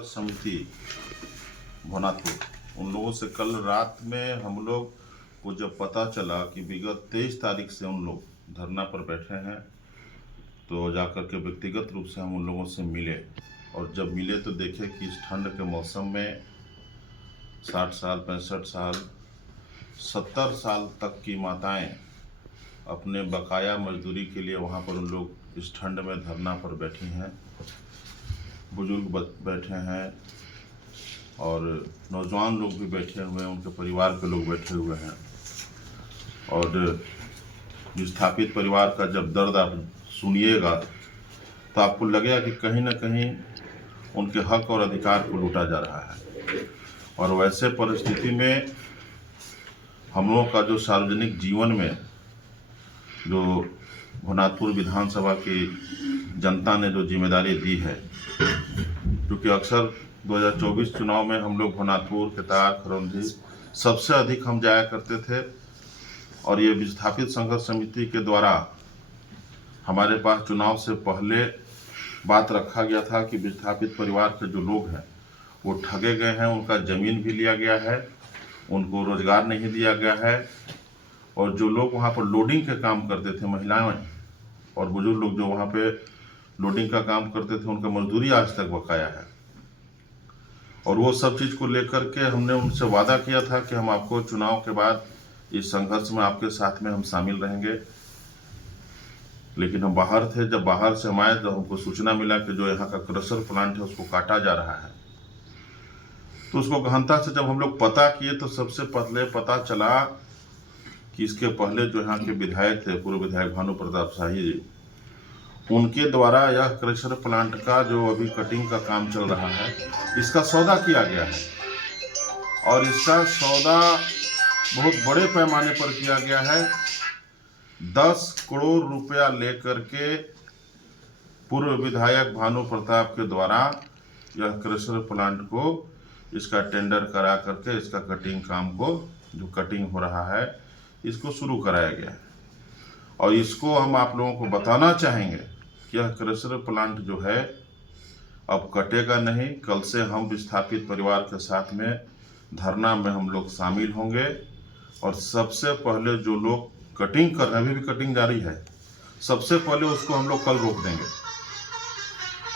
समिति भोनापुर उन लोगों से कल रात में हम लोग को जब पता चला कि विगत 23 तारीख से उन लोग धरना पर बैठे हैं, तो जाकर के व्यक्तिगत रूप से हम उन लोगों से मिले। और जब मिले तो देखे कि इस ठंड के मौसम में 60 साल 65 साल 70 साल तक की माताएं अपने बकाया मजदूरी के लिए वहां पर उन लोग इस ठंड में धरना पर बैठी हैं। बुजुर्ग बैठे हैं और नौजवान लोग भी बैठे हुए हैं, उनके परिवार के लोग बैठे हुए हैं। और विस्थापित परिवार का जब दर्द आप सुनिएगा तो आपको लगेगा कि कहीं ना कहीं उनके हक और अधिकार को लूटा जा रहा है। और वैसे परिस्थिति में हम लोगों का जो सार्वजनिक जीवन में जो भोनापुर विधानसभा की जनता ने जो जिम्मेदारी दी है, क्योंकि अक्सर 2024 चुनाव में हम लोग भोनापुर केतार खरौंधी सबसे अधिक हम जाया करते थे। और ये विस्थापित संघर्ष समिति के द्वारा हमारे पास चुनाव से पहले बात रखा गया था कि विस्थापित परिवार के जो लोग हैं वो ठगे गए हैं, उनका ज़मीन भी लिया गया है, उनको रोजगार नहीं दिया गया है। और जो लोग वहाँ पर लोडिंग के काम करते थे, महिलाएं और बुजुर्ग लोग जो वहाँ पे लोडिंग का काम करते थे, उनका मजदूरी आज तक बकाया है। और वो सब चीज़ को लेकर के हमने उनसे वादा किया था कि हम आपको चुनाव के बाद इस संघर्ष में आपके साथ में हम शामिल रहेंगे। लेकिन हम बाहर थे, जब बाहर से हम आए तो हमको सूचना मिला कि जो यहाँ का क्रशर प्लांट है उसको काटा जा रहा है। तो उसको गहनता से जब हम लोग पता किए तो सबसे पहले पता चला कि इसके पहले जो यहाँ के विधायक थे, पूर्व विधायक भानु प्रताप शाही जी, उनके द्वारा यह क्रशर प्लांट का जो अभी कटिंग का काम चल रहा है, इसका सौदा किया गया है। और इसका सौदा बहुत बड़े पैमाने पर किया गया है। 10 करोड़ रुपया लेकर के पूर्व विधायक भानु प्रताप के द्वारा यह क्रशर प्लांट को इसका टेंडर करा करके इसका कटिंग काम को, जो कटिंग हो रहा है, इसको शुरू कराया गया है। और इसको हम आप लोगों को बताना चाहेंगे कि यह क्रशर प्लांट जो है अब कटेगा नहीं। कल से हम विस्थापित परिवार के साथ में धरना में हम लोग शामिल होंगे। और सबसे पहले जो लोग कटिंग कर रहे हैं, अभी भी कटिंग जारी है, सबसे पहले उसको हम लोग कल रोक देंगे।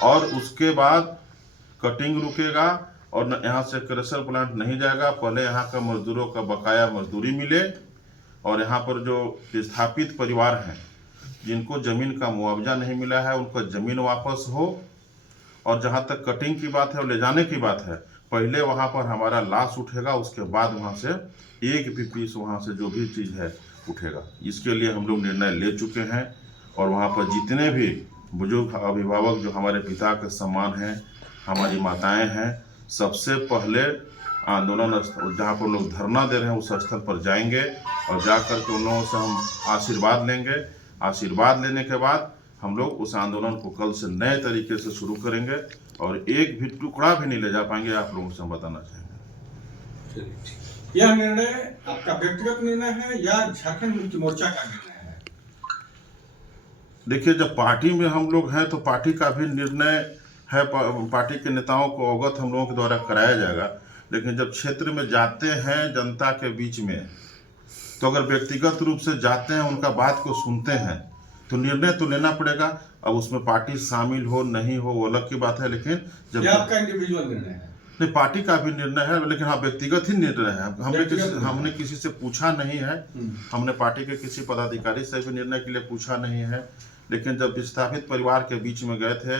और उसके बाद कटिंग रुकेगा और यहाँ से क्रशर प्लांट नहीं जाएगा। पहले यहाँ का मजदूरों का बकाया मजदूरी मिले और यहाँ पर जो विस्थापित परिवार हैं जिनको ज़मीन का मुआवजा नहीं मिला है, उनको ज़मीन वापस हो। और जहाँ तक कटिंग की बात है और ले जाने की बात है, पहले वहाँ पर हमारा लाश उठेगा, उसके बाद वहाँ से एक भी पीस वहाँ से जो भी चीज़ है उठेगा। इसके लिए हम लोग निर्णय ले चुके हैं। और वहाँ पर जितने भी बुजुर्ग अभिभावक जो हमारे पिता के समान हैं, हमारी माताएं हैं, सबसे पहले आंदोलन स्थल जहाँ पर लोग धरना दे रहे हैं उस स्थल पर जाएंगे और जा कर के उन लोगों से हम आशीर्वाद लेंगे। आशीर्वाद लेने के बाद हम लोग उस आंदोलन को कल से नए तरीके से शुरू करेंगे और एक भी टुकड़ा भी नहीं ले जा पाएंगे। आप लोगों से हम बताना चाहेंगे। यह निर्णय आपका व्यक्तिगत निर्णय है या झारखंड मुक्ति मोर्चा का निर्णय है? देखिए, जब पार्टी में हम लोग हैं तो पार्टी का भी निर्णय है, पार्टी के नेताओं को अवगत हम लोगों के द्वारा कराया जाएगा। लेकिन जब क्षेत्र में जाते हैं जनता के बीच में, तो अगर व्यक्तिगत रूप से जाते हैं, उनका बात को सुनते हैं, तो निर्णय तो लेना पड़ेगा। अब उसमें पार्टी शामिल हो नहीं हो वो अलग की बात है। लेकिन जब आपका इंडिविजुअल निर्णय है? नहीं, पार्टी का भी निर्णय है, लेकिन हाँ व्यक्तिगत ही निर्णय है। हमने किसी से पूछा नहीं है, हमने पार्टी के किसी पदाधिकारी से भी निर्णय के लिए पूछा नहीं है। लेकिन जब विस्थापित परिवार के बीच में गए थे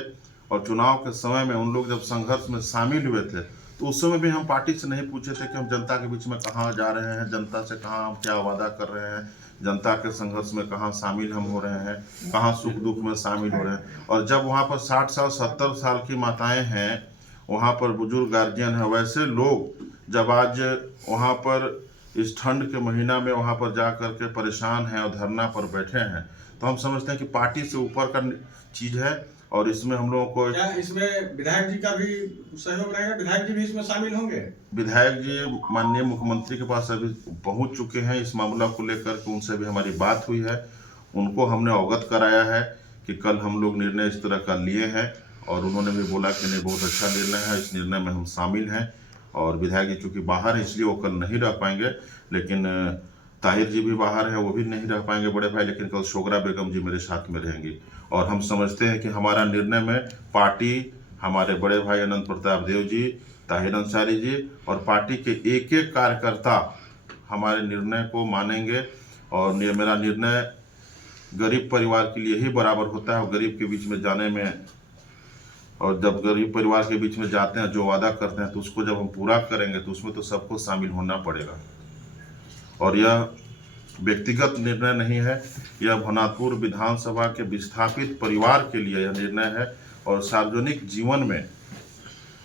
और चुनाव के समय में उन लोग जब संघर्ष में शामिल हुए थे, तो उस समय भी हम पार्टी से नहीं पूछे थे कि हम जनता के बीच में कहाँ जा रहे हैं, जनता से कहाँ हम क्या वादा कर रहे हैं, जनता के संघर्ष में कहाँ शामिल हम हो रहे हैं, कहाँ सुख दुख में शामिल हो रहे हैं। और जब वहाँ पर 60 साल 70 साल की माताएं हैं, वहाँ पर बुजुर्ग गार्जियन हैं, वैसे लोग जब आज वहाँ पर इस ठंड के महीना में वहाँ पर जा कर के परेशान हैं और धरना पर बैठे हैं, तो हम समझते हैं कि पार्टी से ऊपर का चीज़ है। और इसमें हम लोगों को क्या इसमें विधायक जी का भी सहयोग रहेगा? विधायक जी भी इसमें शामिल होंगे? विधायक जी माननीय मुख्यमंत्री के पास अभी पहुंच चुके हैं। इस मामला को लेकर के उनसे भी हमारी बात हुई है, उनको हमने अवगत कराया है कि कल हम लोग निर्णय इस तरह का लिए हैं और उन्होंने भी बोला कि नहीं बहुत अच्छा निर्णय है, इस निर्णय में हम शामिल हैं। और विधायक जी चूँकि बाहर है इसलिए वो कल नहीं रह पाएंगे, लेकिन ताहिर जी भी बाहर है, वो भी नहीं रह पाएंगे बड़े भाई, लेकिन कल शोगरा बेगम जी मेरे साथ में रहेंगी। और हम समझते हैं कि हमारा निर्णय में पार्टी, हमारे बड़े भाई अनंत प्रताप देव जी, ताहिर अंसारी जी और पार्टी के एक एक कार्यकर्ता हमारे निर्णय को मानेंगे। और मेरा निर्णय गरीब परिवार के लिए ही बराबर होता है। और गरीब के बीच में जाने में, और जब गरीब परिवार के बीच में जाते हैं, जो वादा करते हैं तो उसको जब हम पूरा करेंगे तो उसमें तो सबको शामिल होना पड़ेगा। और यह व्यक्तिगत निर्णय नहीं है, यह भवनाथपुर विधानसभा के विस्थापित परिवार के लिए यह निर्णय है। और सार्वजनिक जीवन में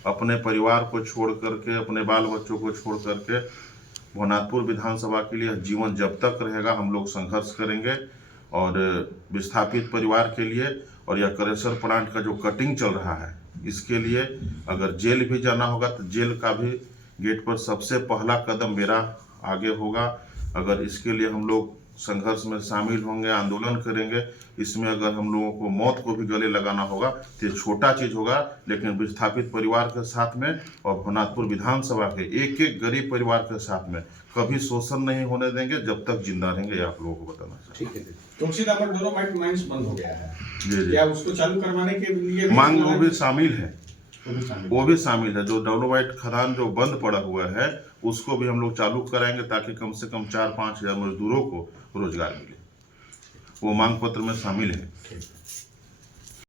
अपने परिवार को छोड़ करके, अपने बाल बच्चों को छोड़ करके भवनाथपुर विधानसभा के लिए जीवन जब तक रहेगा हम लोग संघर्ष करेंगे। और विस्थापित परिवार के लिए, और यह क्रेशर प्लांट का जो कटिंग चल रहा है इसके लिए अगर जेल भी जाना होगा तो जेल का भी गेट पर सबसे पहला कदम मेरा आगे होगा। अगर इसके लिए हम लोग संघर्ष में शामिल होंगे, आंदोलन करेंगे, इसमें अगर हम लोगों को मौत को भी गले लगाना होगा तो ये छोटा चीज होगा, लेकिन विस्थापित परिवार के साथ में और भवनाथपुर विधानसभा के एक एक गरीब परिवार के साथ में कभी शोषण नहीं होने देंगे जब तक जिंदा रहेंगे। ये आप लोगों को बताना चाहिए। ठीक है। तुलसीदामर डोलोमाइट माइंस बंद हो गया है, जी क्या उसको चालू करवाने के लिए मांग वो भी शामिल है, वो भी शामिल है। जो डोलोमाइट खदान जो बंद पड़ा हुआ है उसको भी हम लोग चालू कराएंगे ताकि कम से कम 4-5 हज़ार मजदूरों को रोजगार मिले। वो मांग पत्र में शामिल है।